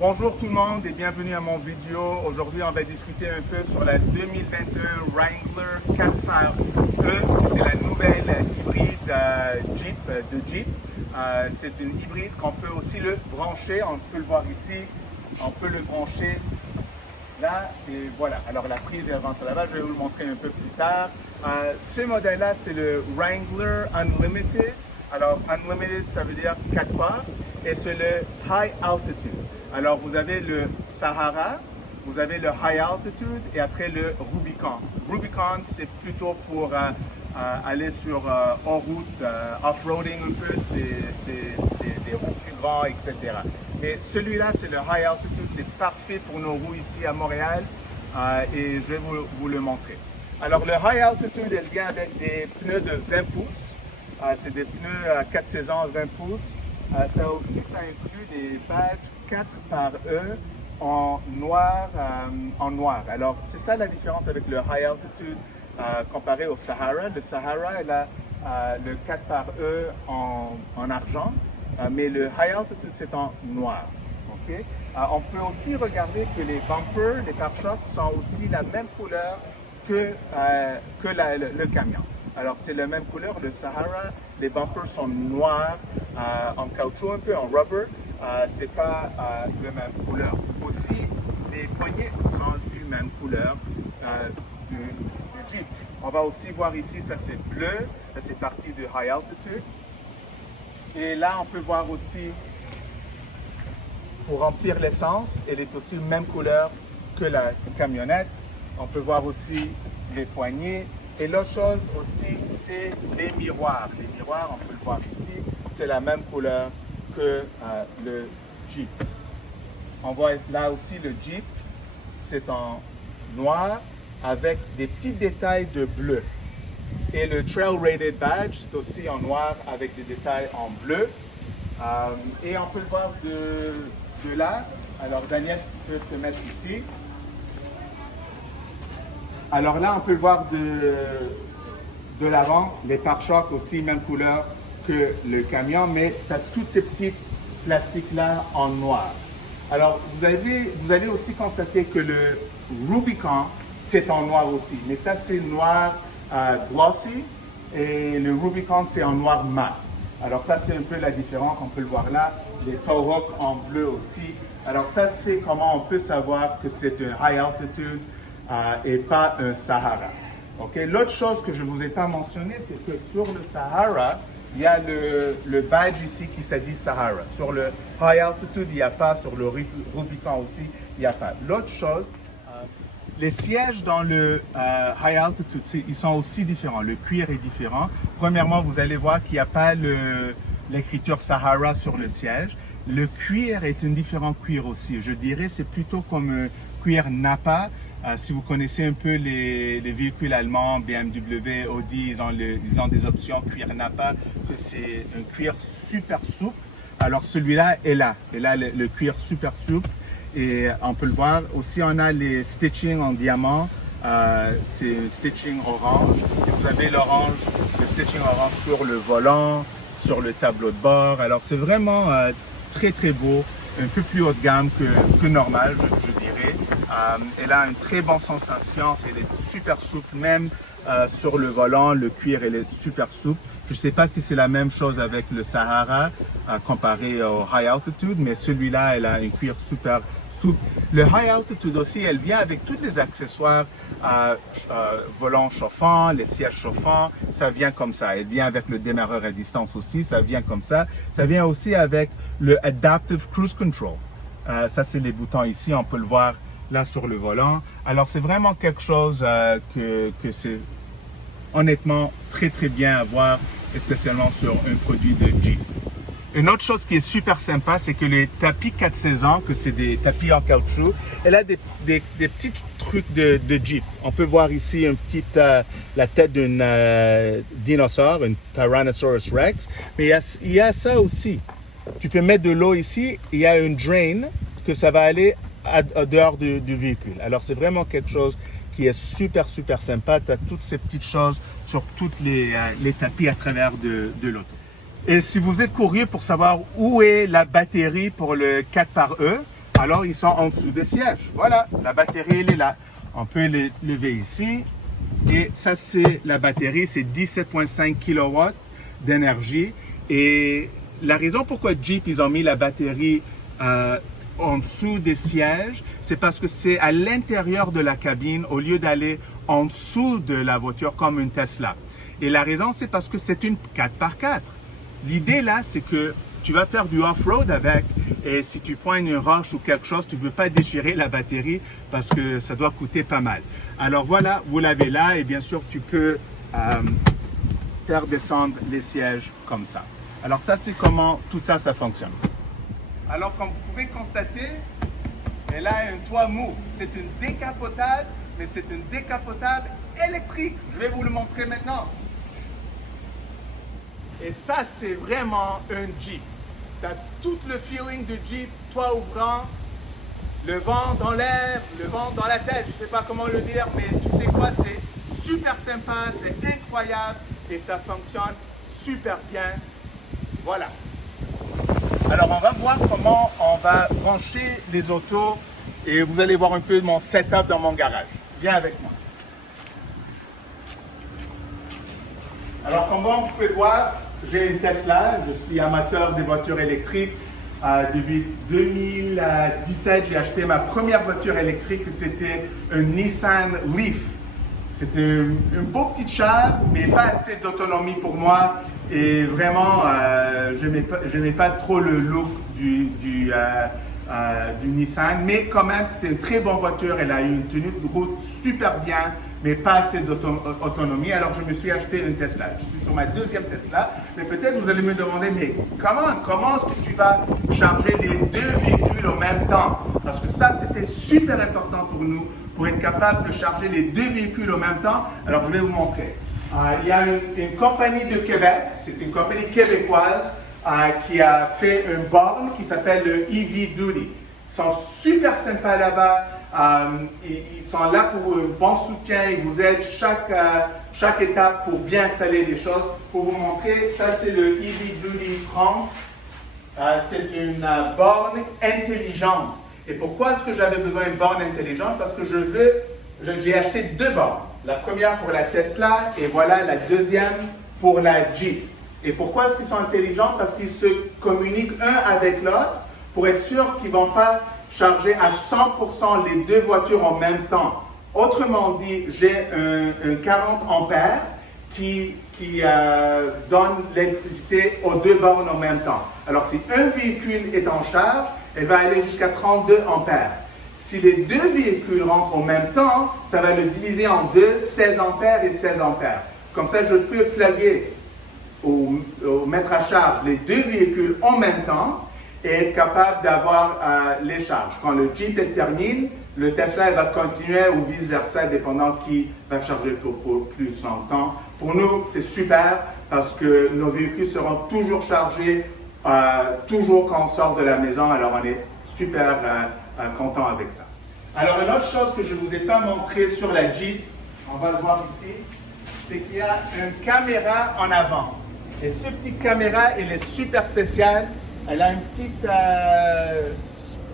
Bonjour tout le monde et bienvenue à mon vidéo. Aujourd'hui, on va discuter un peu sur la 2021 Wrangler 4xe. C'est la nouvelle hybride Jeep. C'est une hybride qu'on peut aussi le brancher. On peut le voir ici. On peut le brancher là et voilà. Alors la prise elle rentre là-bas. Je vais vous le montrer un peu plus tard. Ce modèle-là, c'est le Wrangler Unlimited. Alors Unlimited, ça veut dire 4 portes et c'est le High Altitude. Alors, vous avez le Sahara, vous avez le High Altitude et après le Rubicon. Rubicon, c'est plutôt pour aller sur en route, off-roading un peu, c'est des roues plus grands, etc. Mais celui-là, c'est le High Altitude, c'est parfait pour nos roues ici à Montréal et je vais vous le montrer. Alors, le High Altitude, elle vient avec des pneus de 20 pouces. C'est des pneus à 4 saisons 20 pouces. Ça aussi, ça inclut des badges 4xe en noir. Alors, c'est ça la différence avec le High Altitude comparé au Sahara. Le Sahara, elle a le 4xe en argent, mais le High Altitude, c'est en noir. Okay? On peut aussi regarder que les bumpers, les pare-chocs sont aussi la même couleur que le camion. Alors, c'est la même couleur, le Sahara, les bumpers sont noirs, en caoutchouc un peu, en rubber, c'est pas la même couleur. Aussi, les poignées sont du même couleur du Jeep. On va aussi voir ici, ça c'est bleu, ça c'est parti du High Altitude. Et là, on peut voir aussi, pour remplir l'essence, elle est aussi la même couleur que la camionnette. On peut voir aussi les poignées. Et l'autre chose aussi, c'est les miroirs. Les miroirs, on peut le voir ici, c'est la même couleur que le Jeep. On voit là aussi le Jeep, c'est en noir avec des petits détails de bleu. Et le Trail Rated Badge, c'est aussi en noir avec des détails en bleu. Et on peut le voir de là. Alors Daniel, tu peux te mettre ici. Alors là, on peut le voir de l'avant, les pare-chocs aussi, même couleur que le camion, mais tu as tous ces petits plastiques-là en noir. Alors, vous allez aussi constater que le Rubicon, c'est en noir aussi, mais ça, c'est noir glossy et le Rubicon, c'est en noir mat. Alors ça, c'est un peu la différence, on peut le voir là, les tow hooks en bleu aussi. Alors ça, c'est comment on peut savoir que c'est un high altitude et pas un Sahara. Okay? L'autre chose que je ne vous ai pas mentionné, c'est que sur le Sahara, il y a le badge ici qui se dit Sahara. Sur le High Altitude, il n'y a pas. Sur le Rubicon aussi, il n'y a pas. L'autre chose, les sièges dans le High Altitude, ils sont aussi différents. Le cuir est différent. Premièrement, vous allez voir qu'il n'y a pas l'écriture Sahara sur le siège. Le cuir est un différent cuir aussi. Je dirais c'est plutôt comme un cuir Nappa. Si vous connaissez un peu les véhicules allemands, BMW, Audi, ils ont des options cuir Nappa, que c'est un cuir super souple. Alors celui-là est là. Et là, le cuir super souple. Et on peut le voir. Aussi, on a les stitching en diamant. C'est un stitching orange. Et vous avez le stitching orange sur le volant, sur le tableau de bord. Alors c'est vraiment très très beau, un peu plus haut de gamme que normal, je dirais. Elle a une très bonne sensation, elle est super souple, même sur le volant, le cuir elle est super souple. Je ne sais pas si c'est la même chose avec le Sahara comparé au High Altitude, mais celui-là, elle a un cuir super souple. Le High Altitude aussi, elle vient avec tous les accessoires, volant chauffant, les sièges chauffants, ça vient comme ça. Elle vient avec le démarreur à distance aussi, ça vient comme ça. Ça vient aussi avec le Adaptive Cruise Control. Ça, c'est les boutons ici, on peut le voir là sur le volant. Alors, c'est vraiment quelque chose que c'est honnêtement très, très bien à voir, spécialement sur un produit de Jeep. Une autre chose qui est super sympa, c'est que les tapis 4 saisons, que c'est des tapis en caoutchouc, elle a des petits trucs de Jeep. On peut voir ici la tête d'un dinosaure, un Tyrannosaurus Rex, mais il y a ça aussi. Tu peux mettre de l'eau ici, il y a une drain que ça va aller à dehors du véhicule. Alors c'est vraiment quelque chose qui est super, super sympa. Tu as toutes ces petites choses sur tous les tapis à travers de l'auto. Et si vous êtes curieux pour savoir où est la batterie pour le 4xe, alors ils sont en dessous des sièges. Voilà, la batterie, elle est là. On peut les lever ici. Et ça, c'est la batterie, c'est 17,5 kW d'énergie. Et la raison pourquoi Jeep, ils ont mis la batterie en dessous des sièges, c'est parce que c'est à l'intérieur de la cabine au lieu d'aller en dessous de la voiture comme une Tesla. Et la raison, c'est parce que c'est une 4x4. L'idée là, c'est que tu vas faire du off-road avec et si tu prends une roche ou quelque chose, tu ne veux pas déchirer la batterie parce que ça doit coûter pas mal. Alors voilà, vous l'avez là et bien sûr, tu peux faire descendre les sièges comme ça. Alors ça, c'est comment tout ça, ça fonctionne. Alors comme vous pouvez constater, elle a un toit mou. C'est une décapotable, mais c'est une décapotable électrique. Je vais vous le montrer maintenant. Et ça, c'est vraiment un Jeep. Tu as tout le feeling de Jeep, toit ouvrant, le vent dans l'air, le vent dans la tête. Je ne sais pas comment le dire, mais tu sais quoi, c'est super sympa, c'est incroyable et ça fonctionne super bien. Voilà. Alors, on va voir comment on va brancher les autos et vous allez voir un peu mon setup dans mon garage. Viens avec moi. Alors, comme vous pouvez voir, j'ai une Tesla. Je suis amateur des voitures électriques. Depuis 2017, j'ai acheté ma première voiture électrique. C'était un Nissan Leaf. C'était un beau petit char, mais pas assez d'autonomie pour moi. Et vraiment, je n'aimais pas trop le look du Nissan. Mais quand même, c'était une très bonne voiture. Elle a eu une tenue de route super bien, mais pas assez d'autonomie. Alors, je me suis acheté une Tesla. Je suis sur ma deuxième Tesla. Mais peut-être vous allez me demander, mais comment est-ce que tu vas charger les deux véhicules en même temps? Parce que ça, c'était super important pour nous, pour être capable de charger les deux véhicules en même temps. Alors, je vais vous montrer. Il y a une compagnie de Québec, c'est une compagnie québécoise qui a fait une borne qui s'appelle le EV Duty. Ils sont super sympas là-bas. Ils sont là pour un bon soutien. Ils vous aident chaque étape pour bien installer les choses. Pour vous montrer, ça c'est le EV Duty 30. C'est une borne intelligente. Et pourquoi est-ce que j'avais besoin d'une borne intelligente? Parce que j'ai acheté deux bornes. La première pour la Tesla et voilà la deuxième pour la Jeep. Et pourquoi est-ce qu'ils sont intelligents? Parce qu'ils se communiquent un avec l'autre pour être sûr qu'ils ne vont pas charger à 100% les deux voitures en même temps. Autrement dit, j'ai un 40 ampères qui donne l'électricité aux deux bornes en même temps. Alors si un véhicule est en charge, elle va aller jusqu'à 32 ampères. Si les deux véhicules rentrent en même temps, ça va le diviser en deux, 16 ampères et 16 ampères. Comme ça, je peux plugger ou mettre à charge les deux véhicules en même temps et être capable d'avoir les charges. Quand le Jeep termine, le Tesla va continuer ou vice-versa, dépendant qui va charger pour plus longtemps. Pour nous, c'est super parce que nos véhicules seront toujours chargés, toujours quand on sort de la maison. Alors, on est super content avec ça. Alors, une autre chose que je ne vous ai pas montré sur la Jeep, on va le voir ici, c'est qu'il y a une caméra en avant. Et cette petite caméra, elle est super spéciale. Elle a une petite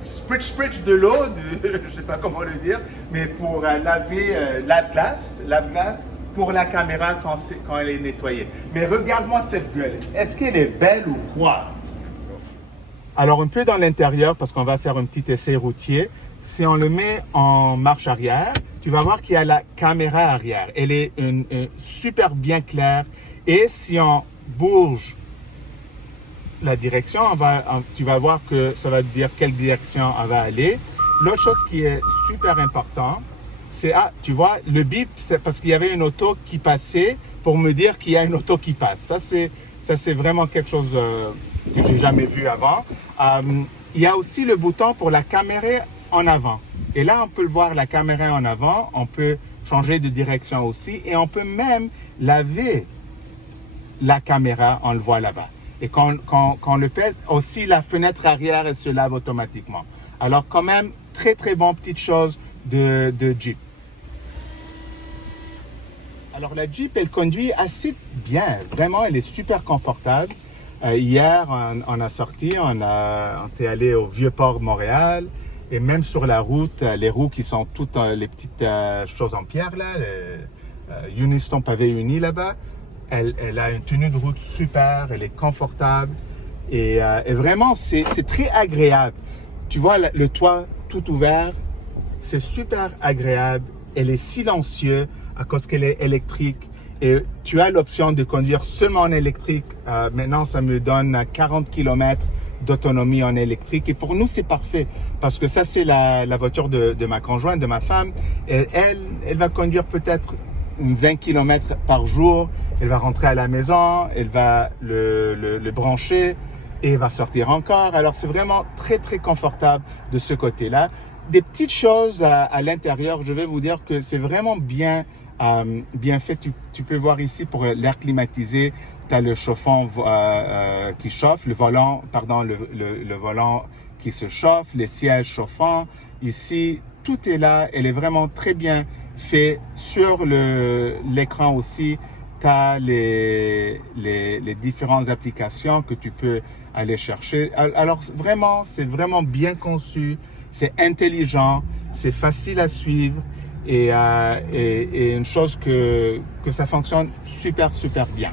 spritch de l'eau, je ne sais pas comment le dire, mais pour laver lave-glace pour la caméra quand elle est nettoyée. Mais regarde-moi cette gueule. Est-ce qu'elle est belle ou quoi? Alors, un peu dans l'intérieur, parce qu'on va faire un petit essai routier, si on le met en marche arrière, tu vas voir qu'il y a la caméra arrière. Elle est super bien claire. Et si on bouge la direction, tu vas voir que ça va te dire quelle direction on va aller. L'autre chose qui est super important, c'est, tu vois, le bip, c'est parce qu'il y avait une auto qui passait pour me dire qu'il y a une auto qui passe. Ça, c'est vraiment quelque chose que j'ai jamais vu avant. Il y a aussi le bouton pour la caméra en avant. Et là, on peut le voir, la caméra en avant. On peut changer de direction aussi. Et on peut même laver la caméra, on le voit là-bas. Et quand on le pèse, aussi la fenêtre arrière, elle se lave automatiquement. Alors quand même, très très bon petite chose de Jeep. Alors la Jeep, elle conduit assez bien. Vraiment, elle est super confortable. Hier, on a sorti, on est allé au Vieux-Port de Montréal. Et même sur la route, les roues qui sont toutes les petites choses en pierre là, Uniston pavé uni là-bas, elle a une tenue de route super, elle est confortable et vraiment c'est très agréable. Tu vois le toit tout ouvert, c'est super agréable, elle est silencieuse à cause qu'elle est électrique et tu as l'option de conduire seulement en électrique. Maintenant ça me donne 40 km d'autonomie en électrique et pour nous c'est parfait parce que ça c'est la voiture de ma conjointe, de ma femme et elle va conduire peut-être 20 km par jour, elle va rentrer à la maison, elle va le brancher et elle va sortir encore. Alors c'est vraiment très très confortable de ce côté-là. Des petites choses à l'intérieur, je vais vous dire que c'est vraiment bien fait. Tu peux voir ici pour l'air climatisé, tu as le chauffant qui chauffe, le volant qui se chauffe, les sièges chauffants. Ici, tout est là, elle est vraiment très bien fait. Sur l'écran aussi, tu as les différentes applications que tu peux aller chercher. Alors vraiment, c'est vraiment bien conçu, c'est intelligent, c'est facile à suivre et une chose que ça fonctionne super bien.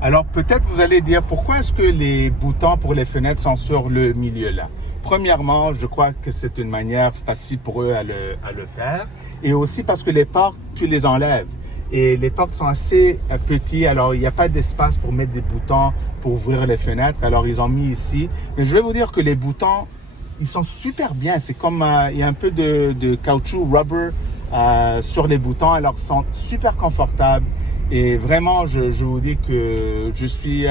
Alors peut-être vous allez dire pourquoi est-ce que les boutons pour les fenêtres sont sur le milieu là. Premièrement, je crois que c'est une manière facile pour eux à le faire et aussi parce que les portes, tu les enlèves. Et les portes sont assez petites, alors il n'y a pas d'espace pour mettre des boutons pour ouvrir les fenêtres. Alors ils ont mis ici. Mais je vais vous dire que les boutons, ils sont super bien. C'est comme, il y a un peu de caoutchouc, rubber sur les boutons. Alors ils sont super confortables. Et vraiment, je vous dis que je suis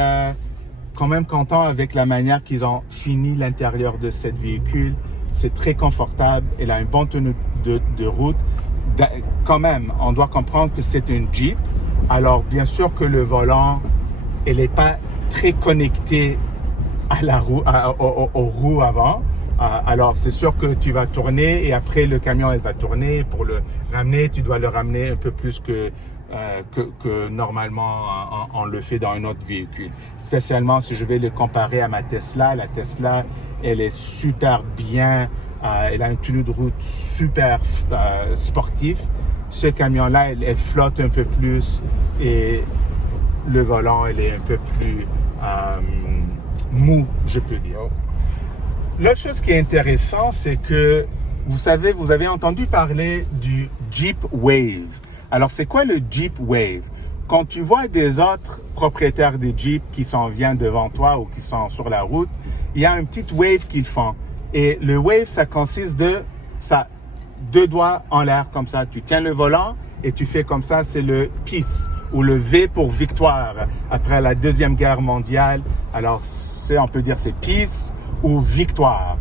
quand même content avec la manière qu'ils ont fini l'intérieur de cette véhicule. C'est très confortable. Elle a une bonne tenue de route. Quand même, on doit comprendre que c'est une Jeep. Alors, bien sûr que le volant, elle n'est pas très connectée à la roue, aux roues avant. Alors, c'est sûr que tu vas tourner et après, le camion, elle va tourner. Pour le ramener, tu dois le ramener un peu plus que normalement on le fait dans un autre véhicule. Spécialement si je vais le comparer à ma Tesla. La Tesla, elle est super bien. Elle a une tenue de route super sportive. Ce camion-là, elle flotte un peu plus et le volant, elle est un peu plus mou, je peux dire. L'autre chose qui est intéressant, c'est que vous savez, vous avez entendu parler du Jeep Wave. Alors, c'est quoi le Jeep Wave? Quand tu vois des autres propriétaires de Jeep qui s'en viennent devant toi ou qui sont sur la route, il y a un petit wave qu'ils font. Et le wave, ça consiste de ça, 2 doigts en l'air comme ça. Tu tiens le volant et tu fais comme ça, c'est le peace ou le V pour victoire. Après la Deuxième Guerre mondiale, alors on peut dire c'est peace ou victoire.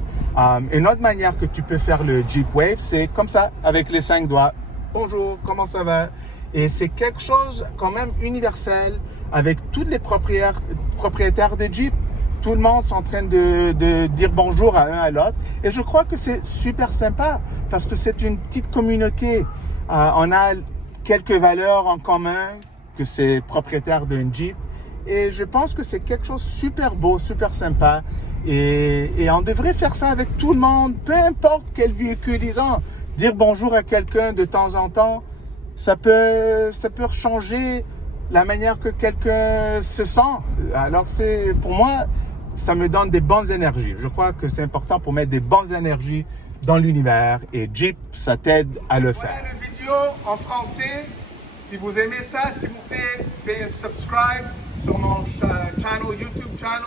Une autre manière que tu peux faire le Jeep Wave, c'est comme ça, avec les 5 doigts. Bonjour, comment ça va? Et c'est quelque chose quand même universel avec tous les propriétaires de Jeep. Tout le monde est en train de dire bonjour à un à l'autre. Et je crois que c'est super sympa parce que c'est une petite communauté. On a quelques valeurs en commun que c'est propriétaire d'un Jeep. Et je pense que c'est quelque chose de super beau, super sympa. Et on devrait faire ça avec tout le monde, peu importe quel véhicule ils ont. Dire bonjour à quelqu'un de temps en temps, ça peut changer la manière que quelqu'un se sent. Alors pour moi, ça me donne des bonnes énergies. Je crois que c'est important pour mettre des bonnes énergies dans l'univers et Jeep, ça t'aide à le faire. Voilà la vidéo en français. Si vous aimez ça, s'il vous plaît, faites un subscribe sur mon YouTube channel.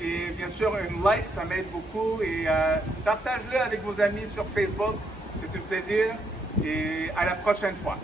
Et bien sûr, un like, ça m'aide beaucoup. Et partage-le avec vos amis sur Facebook. C'est un plaisir. Et à la prochaine fois.